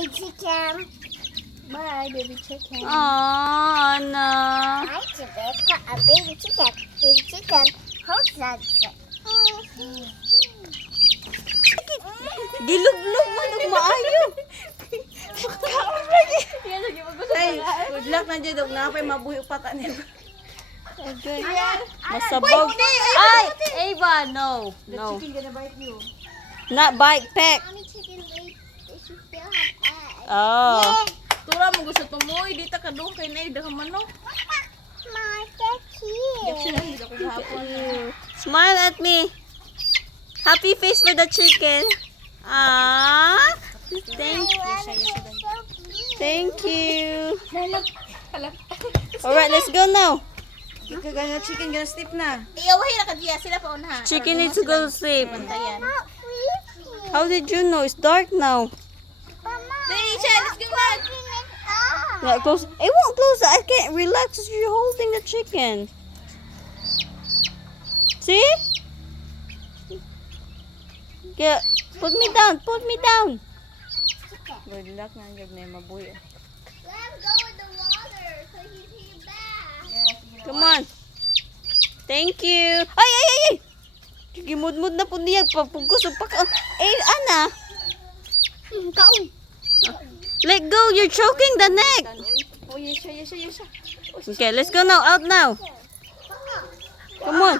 baby chicken. Bye, baby chicken. Aw, no. Hi, Rebecca. A baby chicken. Baby chicken. Who's that? Gilublog man og maayo. Yan, lagi mo gusto Tay, good luck na dyan. Dog na pa'y mabuhi pata niya. Okay. Masabog. Ay, Ava, no. No. Chicken gonna bite you. Not bite peck. Mommy chicken ate. She still have eggs. Oh. Tura mo gusto tumoy. Di ta kadung kay na idang manok. My, they're cute. Sila hindi ako gahapon. Smile at me. Happy face for the chicken. Ah. Thank Thank you. Alright, let's go now. Ika gana chicken gonna sleep na. Iyawahin na ka diya. Sila pa una. Chicken needs to go to sleep. Bantayan. How did you know? It's dark now. Dali siya, let's go back. Yeah, close. It won't close. I can't relax if you're holding the chicken. See? Yeah. Put me down. Put me down. Good luck na dyan na mabuhi. Let him go in the water so he can back. Come on. Thank you. Ay, ay, ay, ay. Gimud-mud na po niya. Pagpugos. Eh, Ana. Kaon. Let go. You're choking the neck. Oh, yes, yes, yes. Okay, let's go now. Out now. Come on.